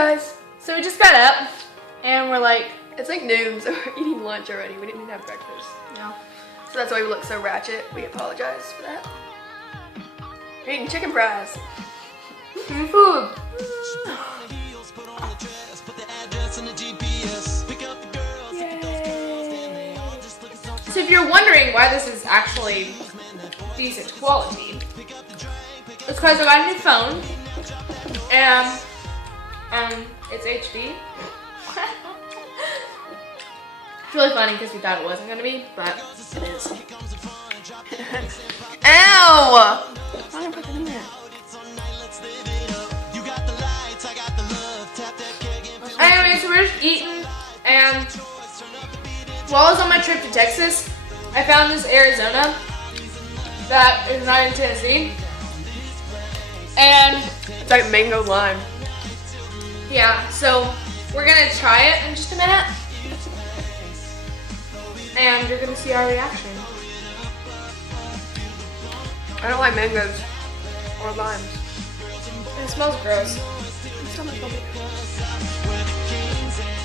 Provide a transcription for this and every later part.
guys, so we just got up and we're like, it's like noon, so we're eating lunch already. We didn't even have breakfast. No. So that's why we look so ratchet. We apologize for that. We're eating chicken fries. Food. Yay. So if you're wondering why this is actually decent quality, it's because I got a new phone and it's HD. It's really funny because we thought it wasn't gonna be, but it is. Ow! Why did I put that in there? Anyway, so we're just eating, and while I was on my trip to Texas, I found this Arizona that is not in Tennessee, and it's like mango lime. Yeah, so we're gonna try it in just a minute, and you're gonna see our reaction. I don't like mangoes or limes. It smells gross. It's so much fun.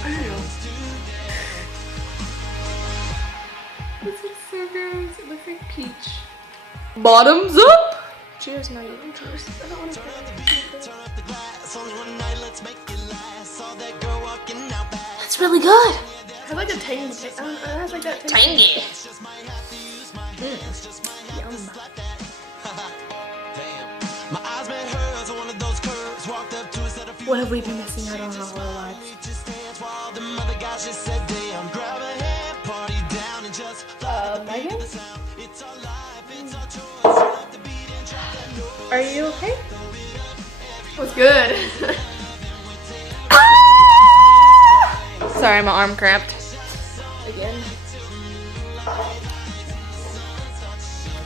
I don't know. This looks so gross. It looks like peach. Bottoms up! Cheers, not even cheers. I don't want to That's really good. I like a tangy taste. It has like that taste. Tangy. Yum. What have we been missing out on our whole lives? Megan? Are you okay? What's good? Sorry, my arm cramped. Again.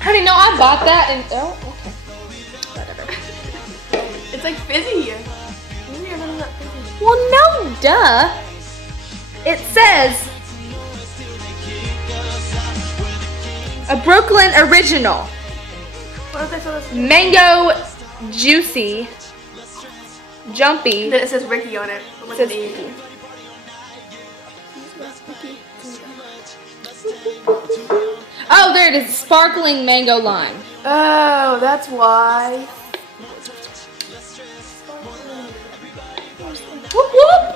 Honey, no, I bought that and oh, okay. Whatever. It's like fizzy. Maybe I'm not fizzy. Well, no, duh. It says a Brooklyn original. What if they saw this? Mango juicy. Jumpy. Then it says Ricky on it. It says Ricky. Oh, there it is. Sparkling mango lime. Oh, that's why. Whoop whoop.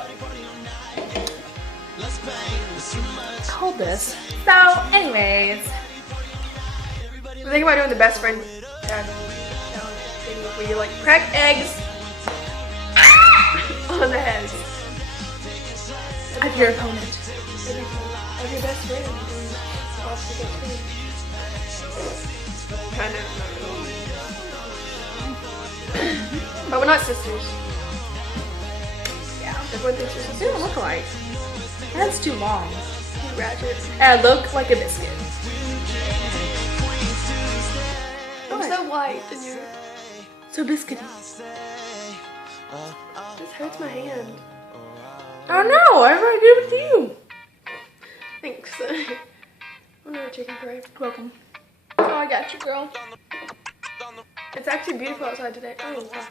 Hold this. So, anyways. We're thinking about doing the best friend challenge thing where you like crack eggs on the head Of your opponent. of your best friend. Kind of. But we're not sisters. Yeah. Everyone thinks we're They sisters. don't look alike. That's too long. Ratchet. And I look like a biscuit. I'm so white and you're. So biscuity. This hurts my hand. Oh no, I already did it with you. Thanks. Another chicken fry. Welcome. Oh, I got you, girl. It's actually beautiful outside today. Oh, wow.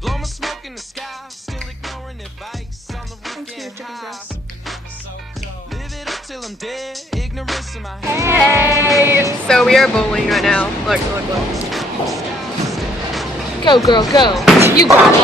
Blow my smoke in the sky, still ignoring advice on the roof getting high. Live it up till I'm dead, ignorance in my head. Hey! So we are bowling right now. Look, look, look. Go girl, go. You got it.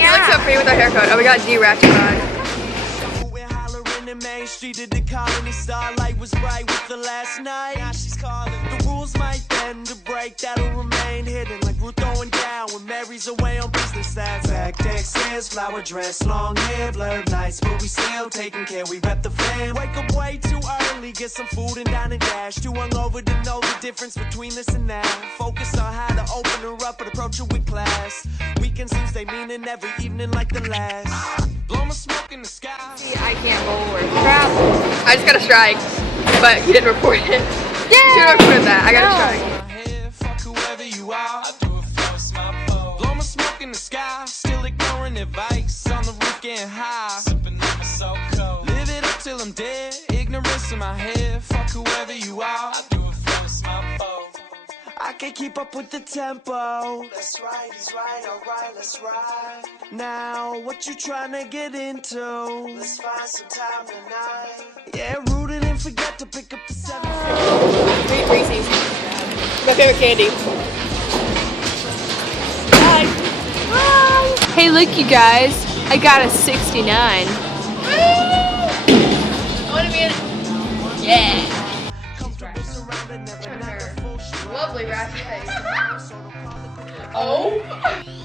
You look so pretty with our haircut. Oh, we got D-Ratchet on. We're hollering in Main Street at the colony. Starlight was bright with the last night. Now she's calling. The rules might bend to break. That'll remain hidden like we're throwing down when Mary's away on business. That's Texas, flower dress, long hair, blurred nights, but we still taking care. We rep the fam. Wake up way too early, get some food and dine and dash. Too hungover to know the difference between this and that. Focus on how to open her up and approach her with class. Weekends seems they meaning every evening like the last. Blow my smoke in the sky. I can't bowl or travel. I just got a strike, but he didn't report it. Yeah. Should have reported that. I got a strike. Fuck whoever you are. I do it for my phone. Blow my smoke in the sky. Still ignoring advice. On the roof getting high. Sipping up so cold. Live it up till I'm dead. Ignorance voice in my head, fuck whoever you are. I do it first, my fault. I can't keep up with the tempo. That's right, he's right, alright, let's ride. Now, what you trying to get into? Let's find some time tonight. Yeah, root it and forget to pick up the 750. Three Reese's. My favorite candy. Bye. Bye. Hey, look, you guys. I got a 69. I want to be in it. Yeah. Lovely Ratchet face. Oh.